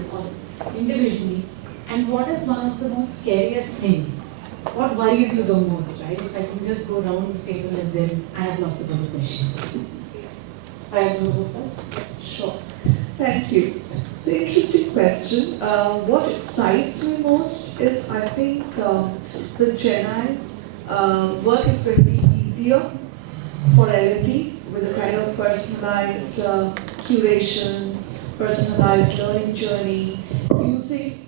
pieces or individually, and what is one of the most scariest things? What worries you the most, right? If I can just go around the table and then I have lots of other questions. Payel, you go first? Sure. Thank you. So, interesting question. What excites me most is, I think, with Gen I, work is going to be easier for L&D with a kind of personalized curations, personalized learning journey, using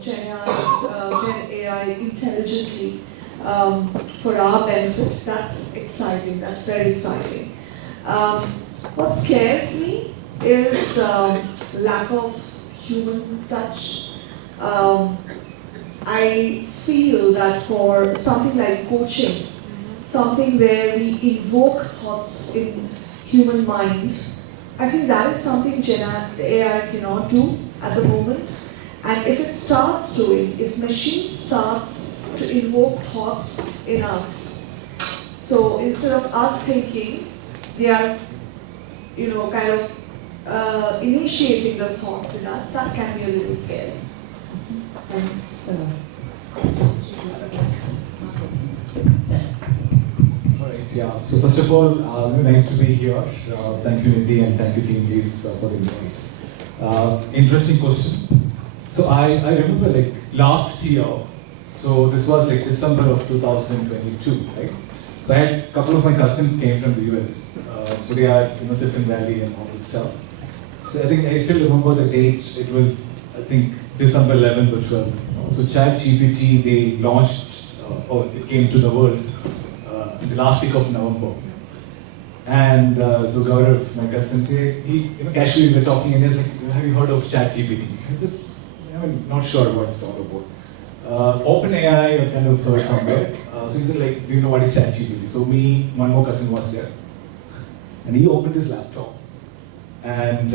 Gen AI intelligently for our benefit. That's exciting. That's very exciting. What scares me is lack of human touch. I feel that for something like coaching, something where we invoke thoughts in human mind, I think that is something AI cannot do at the moment. And if it starts doing, if machine starts to invoke thoughts in us, so instead of us thinking, they are, kind of initiating the thoughts in us, that can be a little scary. Thanks. Alright, yeah. So first of all, nice to be here. Thank you, Neeti, and thank you, TeamLease, for the invite. Interesting question. So I remember last year, so this was December of 2022, right? So I had a couple of my cousins came from the US. So they are, Silicon Valley and all this stuff. So I think I still remember the date. It was, I think, December 11th or 12th. So ChatGPT, they launched, or it came to the world in the last week of November. And so Gaurav, my cousin, casually we were talking, and he's like, "Have you heard of ChatGPT?" I said, "I'm not sure what it's all about." OpenAI, I kind of heard somewhere. So he said, "Do you know what is ChatGPT?" So one more cousin was there, and he opened his laptop, and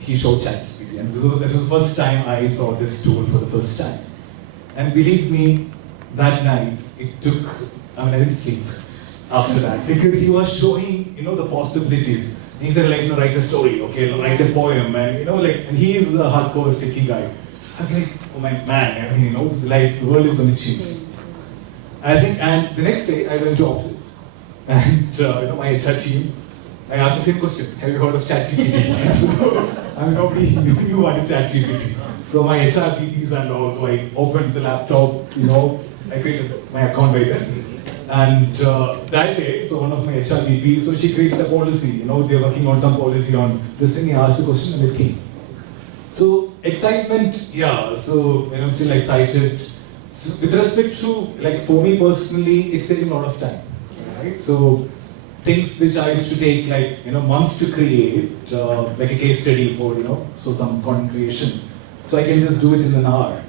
he showed ChatGPT. And so that was the first time I saw this tool for the first time. And believe me, that night it took. I didn't sleep after that because he was showing, the possibilities. And he said, write a story, okay, write a poem, and and he is a hardcore techie guy. I was like, oh my man, the world is going to change. I think, and the next day I went to office, and my HR team, I asked the same question: have you heard of ChatGPT? So, nobody knew what is ChatGPT. So my HR VPs and all, so I opened the laptop, I created my account right there. And that day, so one of my HR VPs, so she created a policy, they're working on some policy on this thing. He asked the question and it came. So excitement, yeah, so I'm still excited. So with respect to, for me personally, it's taking a lot of time, right? So things which I used to take months to create, like a case study for, so some content creation. So I can just do it in an hour.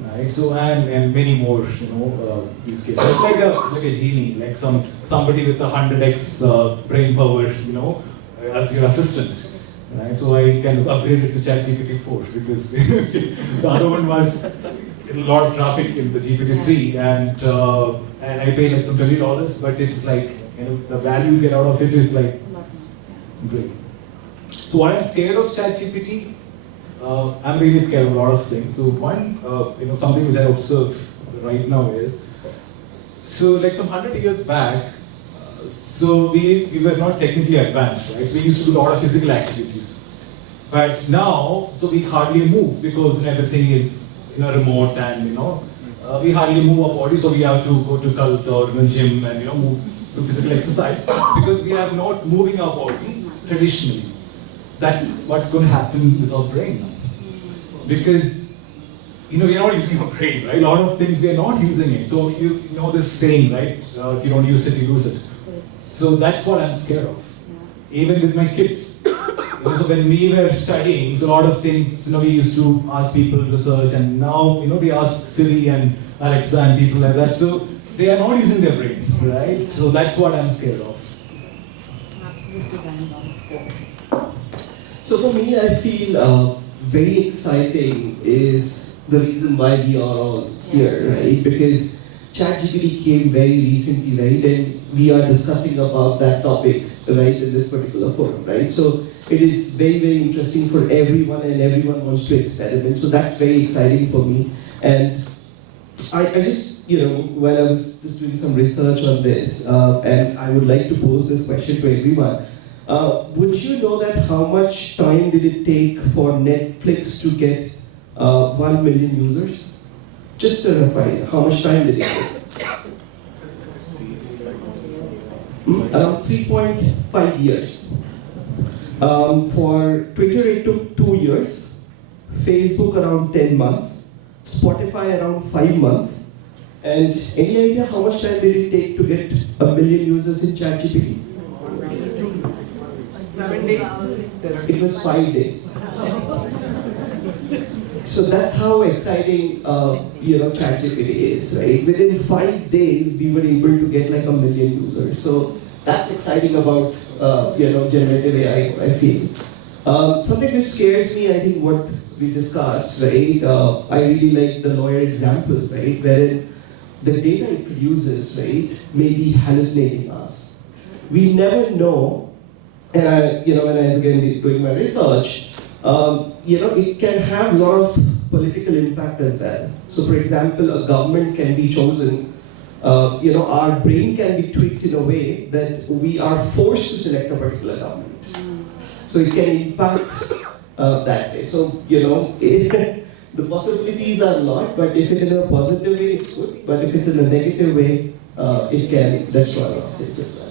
Right? So and many more, use cases. It's like a genie, like somebody with 100x brain power, as your assistant. Right? So I kind of upgraded to ChatGPT 4 because the other one was a lot of traffic in the GPT-3, and I paid some $20, but it's the value you get out of it is great. So what I'm scared of ChatGPT. I'm really scared of a lot of things. So one, something which I observe right now is, so some 100 years back, so we were not technically advanced, right? So we used to do a lot of physical activities. But now, so we hardly move because everything is remote and we hardly move our body. So we have to go to cult or gym and move to physical exercise because we are not moving our body traditionally. That's what's going to happen with our brain now. Because, we're not using our brain, right? A lot of things we are not using it. So you know this saying, right? If you don't use it, you lose it. So that's what I'm scared of. Even with my kids. So when we were studying, so a lot of things, we used to ask people research, and now, they ask Siri and Alexa and people like that. So they are not using their brain, right? So that's what I'm scared of. Absolutely. So for me, I feel very exciting is the reason why we are all here, right? Because ChatGPT came very recently, right? And we are discussing about that topic, right, in this particular forum, right? So it is very, very interesting for everyone, and everyone wants to experiment. So that's very exciting for me. And I just, while I was just doing some research on this, and I would like to pose this question to everyone. Would you know that how much time did it take for Netflix to get 1 million users? Just to verify, how much time did it take? Around 3.5 years. For Twitter, it took 2 years. Facebook, around 10 months. Spotify, around 5 months. And any idea how much time did it take to get 1 million users in ChatGPT? 7 days. It was 5 days. So that's how exciting, ChatGPT is, right? Within 5 days, we were able to get like 1 million users. So that's exciting about, generative AI, I feel. Something which scares me, I think what we discussed, right? I really like the lawyer example, right? Wherein the data it produces, right, may be hallucinating us. We never know, and when I was again doing my research, it can have a lot of political impact as well. So for example, a government can be chosen, our brain can be tweaked in a way that we are forced to select a particular government. So it can impact that way. So, the possibilities are a lot, but if it's in a positive way, it's good. But if it's in a negative way, it can destroy a lot of things as well.